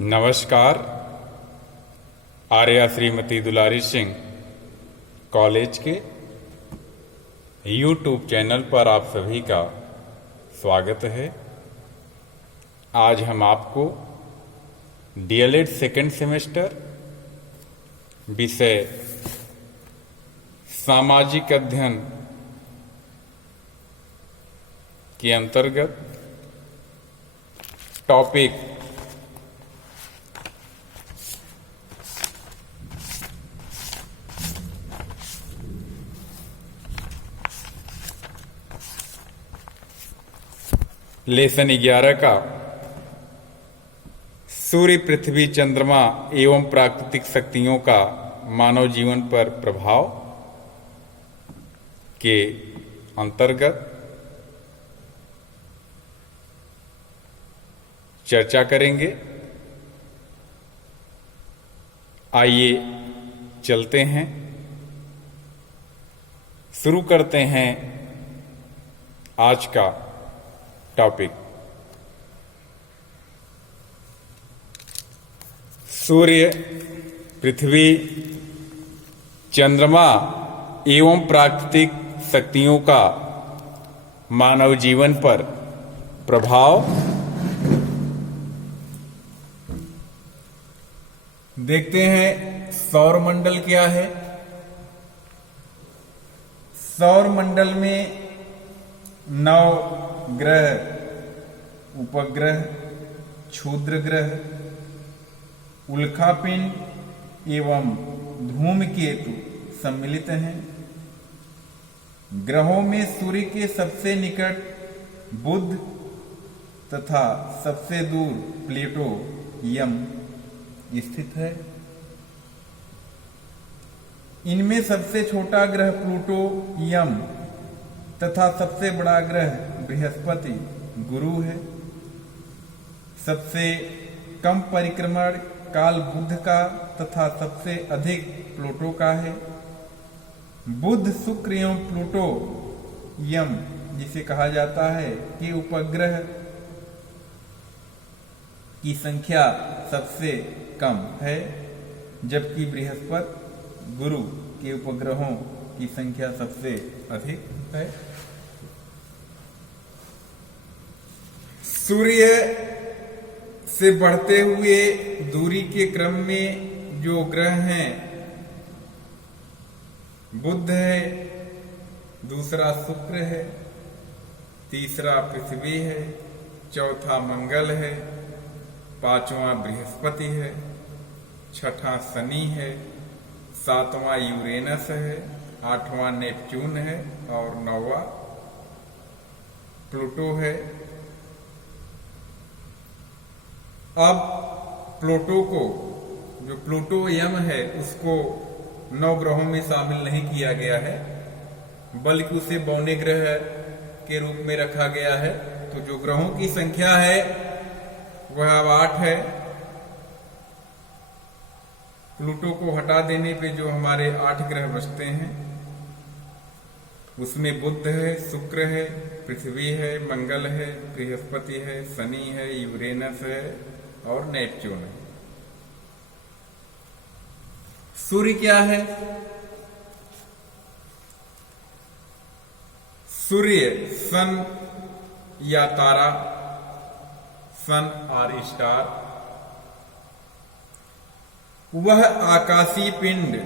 नमस्कार। आर्या श्रीमती दुलारी सिंह कॉलेज के YouTube channel पर आप सभी का स्वागत है। आज हम आपको डीएलएड सेकेंड सेमेस्टर विषय सामाजिक अध्ययन के अंतर्गत टॉपिक लेसन 11 का सूर्य, पृथ्वी, चंद्रमा एवं प्राकृतिक शक्तियों का मानव जीवन पर प्रभाव के अंतर्गत चर्चा करेंगे। आइए चलते हैं, शुरू करते हैं आज का टॉपिक। सूर्य, पृथ्वी, चंद्रमा एवं प्राकृतिक शक्तियों का मानव जीवन पर प्रभाव। देखते हैं सौरमंडल क्या है। सौरमंडल में 9 ग्रह, उपग्रह, क्षुद्र ग्रह, उल्कापिंड एवं धूमकेतु सम्मिलित हैं। ग्रहों में सूर्य के सबसे निकट बुध तथा सबसे दूर प्लूटो यम स्थित है। इनमें सबसे छोटा ग्रह प्लूटो यम तथा सबसे बड़ा ग्रह बृहस्पति गुरु है। सबसे कम परिक्रमण काल बुध का तथा सबसे अधिक प्लूटो का है। बुध, शुक्र एवं प्लूटो यम जिसे कहा जाता है कि उपग्रह की संख्या सबसे कम है, जबकि बृहस्पति गुरु के उपग्रहों की संख्या सबसे अधिक है। सूर्य से बढ़ते हुए दूरी के क्रम में जो ग्रह हैं, बुध है, दूसरा शुक्र है, तीसरा पृथ्वी है, चौथा मंगल है, पांचवा बृहस्पति है, छठा शनि है, सातवां यूरेनस है, आठवां नेपच्यून है और 9वां प्लूटो है। अब प्लूटो को, जो प्लूटो यम है, उसको 9 ग्रहों में शामिल नहीं किया गया है, बल्कि उसे बौने ग्रह के रूप में रखा गया है। तो जो ग्रहों की संख्या है वह अब 8 है। प्लूटो को हटा देने पे जो हमारे 8 ग्रह बचते हैं, उसमें बुध है, शुक्र है, पृथ्वी है, मंगल है, बृहस्पति है, शनि है, यूरेनस है और नेपच्यून है। सूर्य क्या है? सूर्य सन या तारा, सन और स्टार, वह आकाशीय पिंड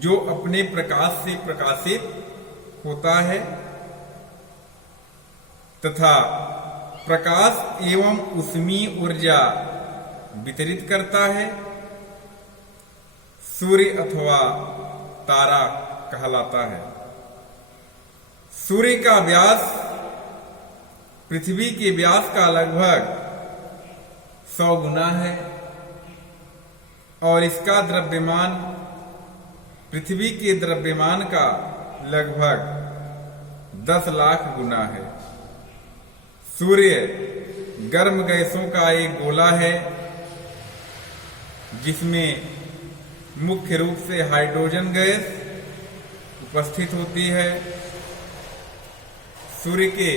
जो अपने प्रकाश से प्रकाशित होता है तथा प्रकाश एवं ऊष्मीय ऊर्जा वितरित करता है, सूर्य अथवा तारा कहलाता है। सूर्य का व्यास पृथ्वी के व्यास का लगभग 100 गुना है और इसका द्रव्यमान पृथ्वी के द्रव्यमान का लगभग 10 लाख गुना है। सूर्य गर्म गैसों का एक गोला है जिसमें मुख्य रूप से हाइड्रोजन गैस उपस्थित होती है। सूर्य के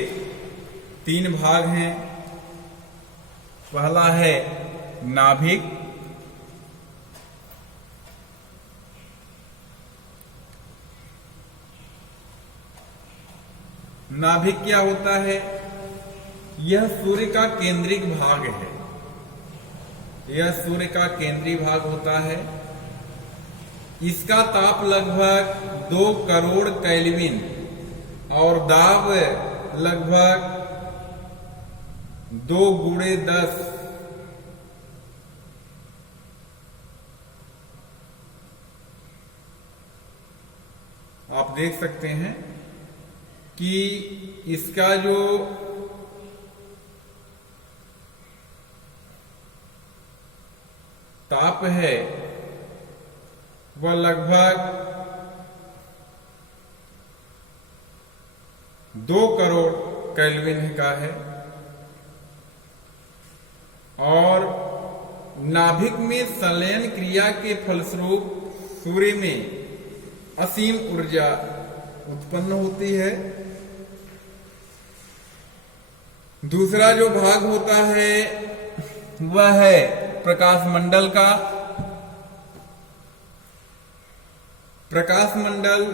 3 भाग हैं। पहला है नाभिक। नाभिक क्या होता है? यह सूर्य का केंद्रिक भाग है। यह सूर्य का केंद्रीय भाग होता है। इसका ताप लगभग 2 करोड़ केल्विन और दाब लगभग 2 गुणे 10 आप देख सकते हैं कि इसका जो ताप है वह लगभग 2 करोड़ केल्विन का है। और नाभिक में संलयन क्रिया के फलस्वरूप सूर्य में असीम ऊर्जा उत्पन्न होती है। दूसरा जो भाग होता है वह है प्रकाश मंडल का। प्रकाश मंडल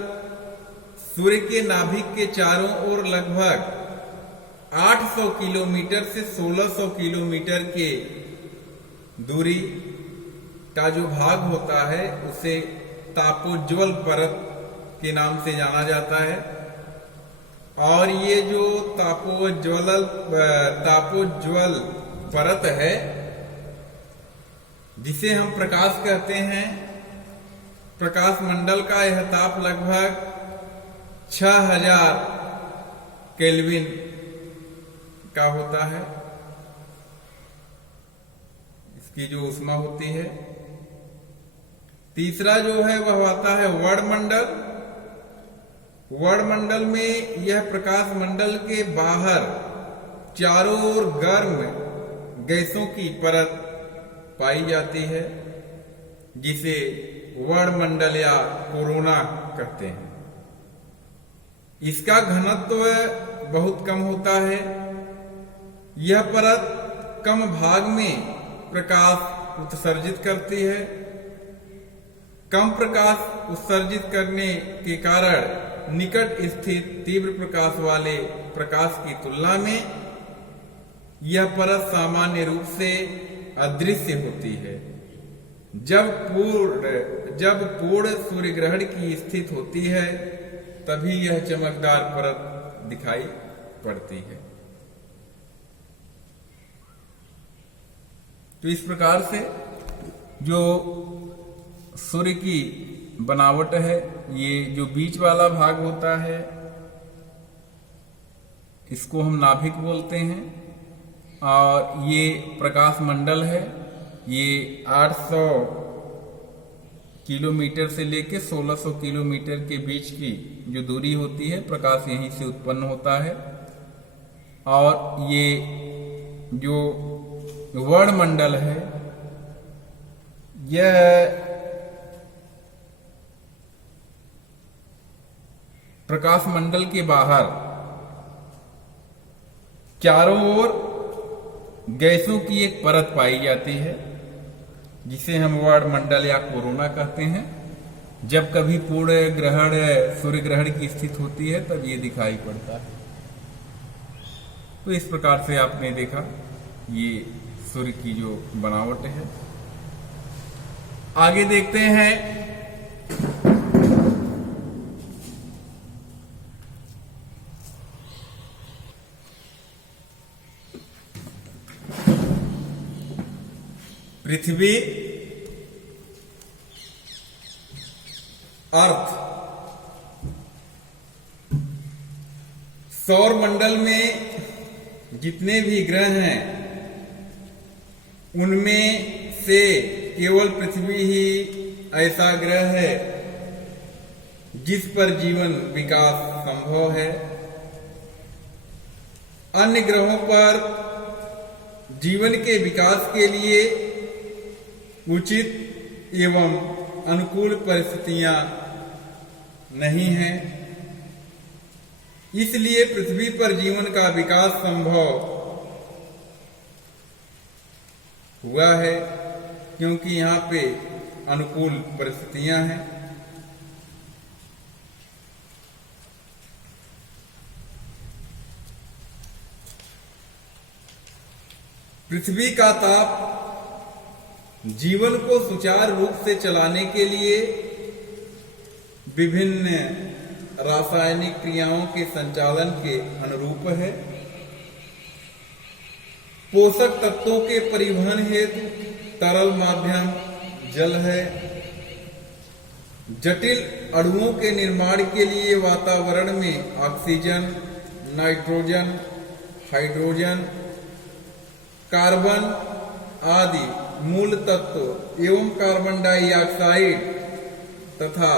सूर्य के नाभिक के चारों ओर लगभग 800 किलोमीटर से 1600 किलोमीटर के दूरी का जो भाग होता है उसे तापोज्वल परत के नाम से जाना जाता है। और ये जो तापोज्वल परत है जिसे हम प्रकाश कहते हैं, प्रकाश मंडल का यह ताप लगभग 6000 केल्विन का होता है। इसकी जो ऊष्मा होती है। तीसरा जो है वह आता है वर्णमंडल। वर्णमंडल में यह प्रकाश मंडल के बाहर चारों ओर गर्म गैसों की परत पाई जाती है जिसे वर्णमंडल या कोरोना कहते हैं। इसका घनत्व बहुत कम होता है। यह परत कम भाग में प्रकाश उत्सर्जित करती है। कम प्रकाश उत्सर्जित करने के कारण निकट स्थित तीव्र प्रकाश वाले प्रकाश की तुलना में यह परत सामान्य रूप से अदृश्य होती है। जब पूर्ण सूर्य ग्रहण की स्थिति होती है तभी यह चमकदार परत दिखाई पड़ती है। तो इस प्रकार से जो सूर्य की बनावट है, ये जो बीच वाला भाग होता है इसको हम नाभिक बोलते हैं। और ये प्रकाश मंडल है। ये 800 किलोमीटर से लेकर 1600 किलोमीटर के बीच की जो दूरी होती है, प्रकाश यहीं से उत्पन्न होता है। और ये जो वर्णमंडल है यह प्रकाश मंडल के बाहर चारों ओर गैसों की एक परत पाई जाती है जिसे हम वर्णमंडल या कोरोना कहते हैं। जब कभी पूर्ण ग्रहण सूर्य ग्रहण की स्थिति होती है तब ये दिखाई पड़ता है। तो इस प्रकार से आपने देखा ये सूर्य की जो बनावट है। आगे देखते हैं पृथ्वी, अर्थ। सौर मंडल में जितने भी ग्रह हैं उनमें से केवल पृथ्वी ही ऐसा ग्रह है जिस पर जीवन विकास संभव है। अन्य ग्रहों पर जीवन के विकास के लिए उचित एवं अनुकूल परिस्थितियां नहीं हैं। इसलिए पृथ्वी पर जीवन का विकास संभव हुआ है, क्योंकि यहाँ पे अनुकूल परिस्थितियां हैं। पृथ्वी का ताप जीवन को सुचारू रूप से चलाने के लिए विभिन्न रासायनिक क्रियाओं के संचालन के अनुरूप है। पोषक तत्वों के परिवहन हेतु तरल माध्यम जल है। जटिल अणुओं के निर्माण के लिए वातावरण में ऑक्सीजन, नाइट्रोजन, हाइड्रोजन, कार्बन आदि मूल तत्व एवं कार्बन डाइऑक्साइड तथा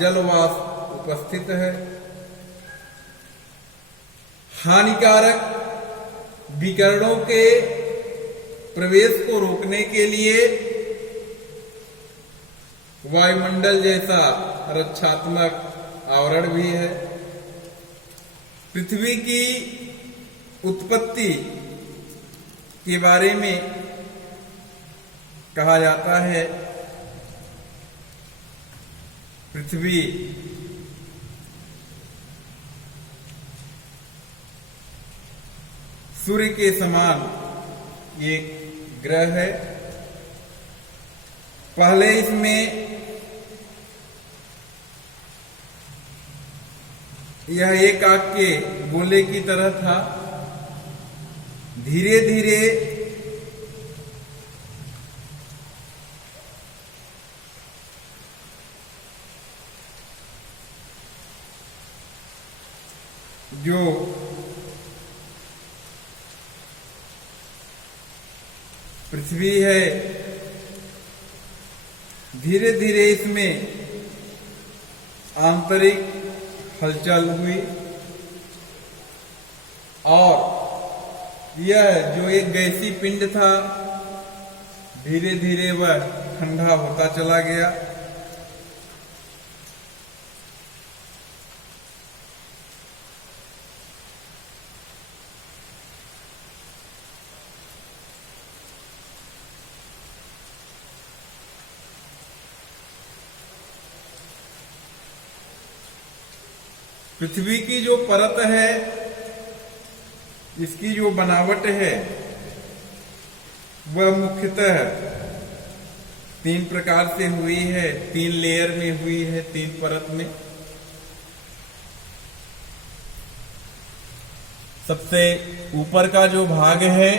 जल वाष्प उपस्थित है। हानिकारक विकिरणों के प्रवेश को रोकने के लिए वायुमंडल जैसा रक्षात्मक आवरण भी है। पृथ्वी की उत्पत्ति के बारे में कहा जाता है, पृथ्वी सूर्य के समान एक ग्रह है। पहले इसमें यह एक आग के गोले की तरह था। धीरे धीरे जो पृथ्वी है, धीरे धीरे इसमें आंतरिक हलचल हुई और यह जो एक गैसीय पिंड था, धीरे धीरे वह ठंडा होता चला गया। पृथ्वी की जो परत है, इसकी जो बनावट है वह मुख्यतः 3 प्रकार से हुई है, 3 लेयर में हुई है, 3 परत में। सबसे ऊपर का जो भाग है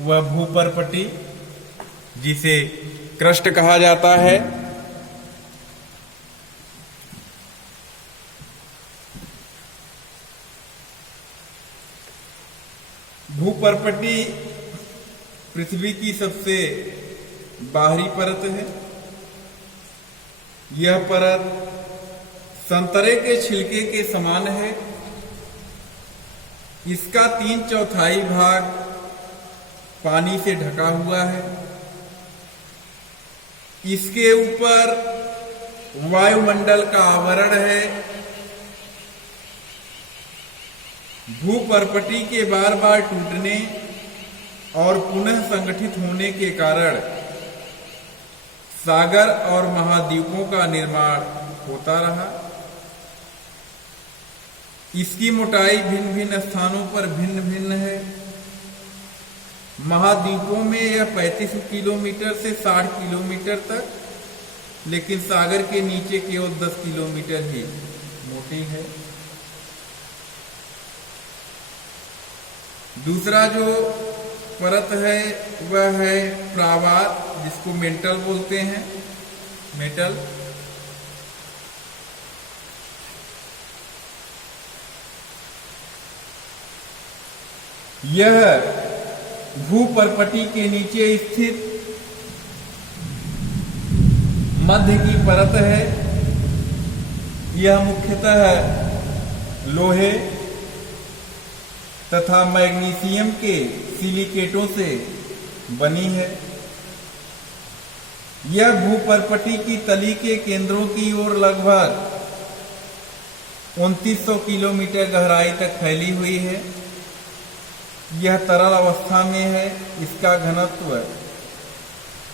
वह भूपर्पटी, जिसे क्रस्ट कहा जाता है। भूपर्पटी पृथ्वी की सबसे बाहरी परत है। यह परत संतरे के छिलके के समान है। इसका 3/4 भाग पानी से ढका हुआ है। इसके ऊपर वायुमंडल का आवरण है। भूपर्पटी के बार बार टूटने और पुनः संगठित होने के कारण सागर और महाद्वीपों का निर्माण होता रहा। इसकी मोटाई भिन्न भिन्न स्थानों पर भिन्न भिन्न है। महाद्वीपों में यह 35 किलोमीटर से 60 किलोमीटर तक, लेकिन सागर के नीचे केवल 10 किलोमीटर ही मोटी है। दूसरा जो परत है वह है प्रावार, जिसको मेंटल बोलते हैं, मेटल। यह भूपर्पटी के नीचे स्थित मध्य की परत है। यह मुख्यतः लोहे तथा मैग्नीशियम के सिलिकेटों से बनी है। यह भूपर्पटी की तली के केंद्रों की ओर लगभग 2900 किलोमीटर गहराई तक फैली हुई है। यह तरल अवस्था में है। इसका घनत्व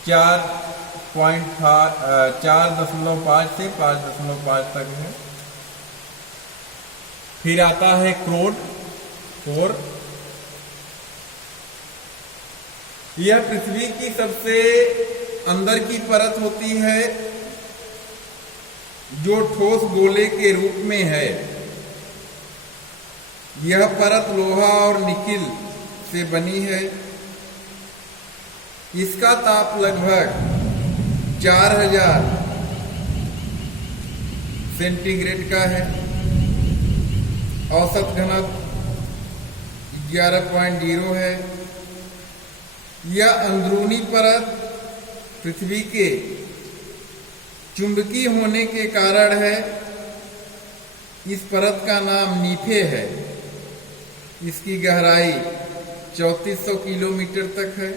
4.5 से 5.5 तक है। फिर आता है क्रोड 4। यह पृथ्वी की सबसे अंदर की परत होती है जो ठोस गोले के रूप में है। यह परत लोहा और निकिल से बनी है। इसका ताप लगभग 4000 सेंटीग्रेड का है। औसत घनत्व 11.0 है। यह अंदरूनी परत पृथ्वी के चुंबकीय होने के कारण है। इस परत का नाम नीफे है। इसकी गहराई 3400 किलोमीटर तक है।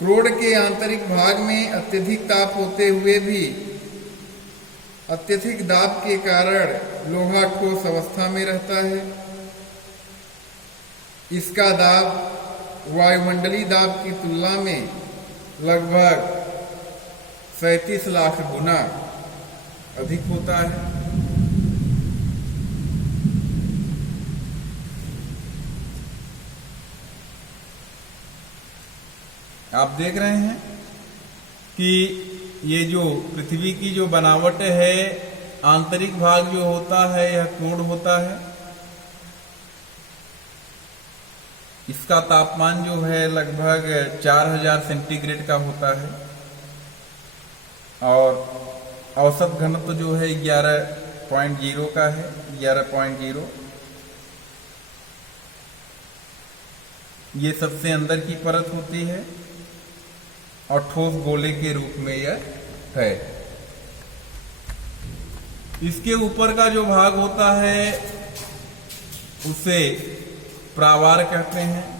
क्रोड के आंतरिक भाग में अत्यधिक ताप होते हुए भी अत्यधिक दाब के कारण लोहा ठोस अवस्था में रहता है। इसका दाब वायुमंडलीय दाब की तुलना में लगभग 37 लाख गुना अधिक होता है। आप देख रहे हैं कि ये जो पृथ्वी की जो बनावट है, आंतरिक भाग जो होता है यह क्रोड होता है। इसका तापमान जो है लगभग 4000 सेंटीग्रेड का होता है और औसत घनत्व जो है 11.0 का है। 11.0 ये सबसे अंदर की परत होती है और ठोस गोले के रूप में यह है। इसके ऊपर का जो भाग होता है उसे प्रावार कहते हैं।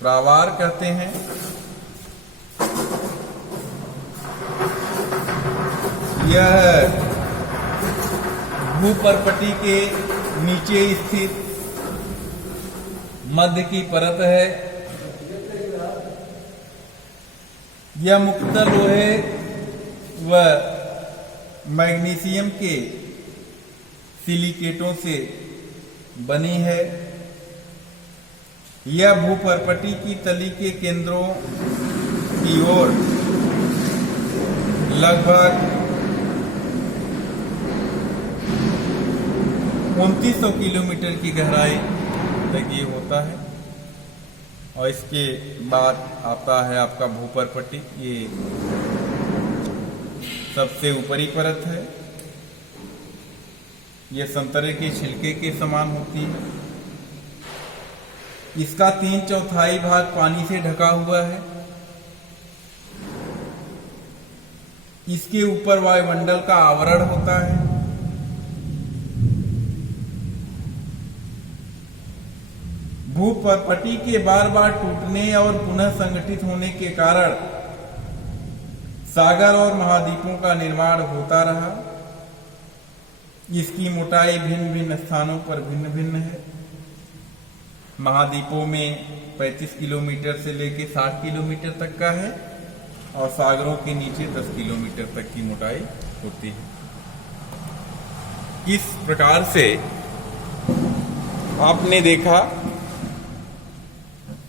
प्रावार कहते हैं। यह भूपर्पटी के नीचे स्थित मध्य की परत है। यह मुख्यतः लोहे व मैग्नीशियम के सिलिकेटों से बनी है। यह भूपर्पटी की तली के केंद्रों की ओर लगभग 2900 किलोमीटर की गहराई तक ये होता है। और इसके बाद आता है आपका भूपर्पटी। ये सबसे ऊपरी परत है। ये संतरे के छिलके के समान होती है। इसका 3/4 भाग पानी से ढका हुआ है। इसके ऊपर वायुमंडल का आवरण होता है। भूपर्पटी के बार बार टूटने और पुनः संगठित होने के कारण सागर और महाद्वीपों का निर्माण होता रहा। इसकी मोटाई भिन्न भिन्न स्थानों पर भिन्न भिन्न है। महाद्वीपों में 35 किलोमीटर से लेकर 60 किलोमीटर तक का है और सागरों के नीचे 10 किलोमीटर तक की मोटाई होती है। इस प्रकार से आपने देखा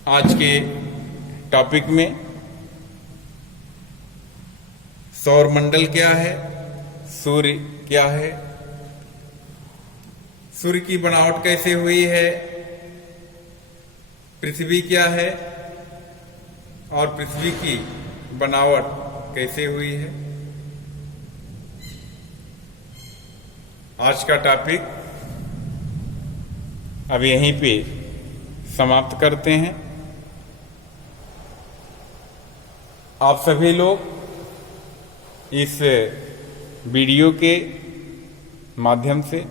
आज के टॉपिक में सौरमंडल क्या है, सूर्य क्या है, सूर्य की बनावट कैसे हुई है, पृथ्वी क्या है और पृथ्वी की बनावट कैसे हुई है। आज का टॉपिक अब यहीं पे समाप्त करते हैं। आप सभी लोग इस वीडियो के माध्यम से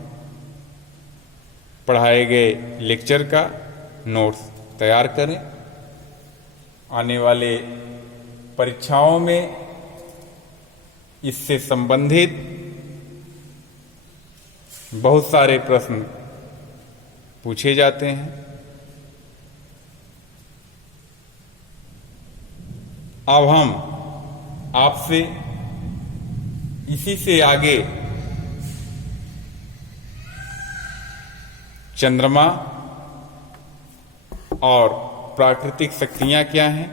पढ़ाए गए लेक्चर का नोट्स तैयार करें। आने वाले परीक्षाओं में इससे संबंधित बहुत सारे प्रश्न पूछे जाते हैं। अब हम आपसे इसी से आगे चंद्रमा और प्राकृतिक शक्तियां क्या हैं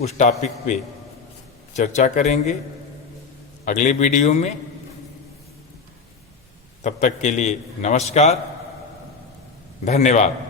उस टॉपिक पे चर्चा करेंगे अगले वीडियो में। तब तक के लिए नमस्कार, धन्यवाद।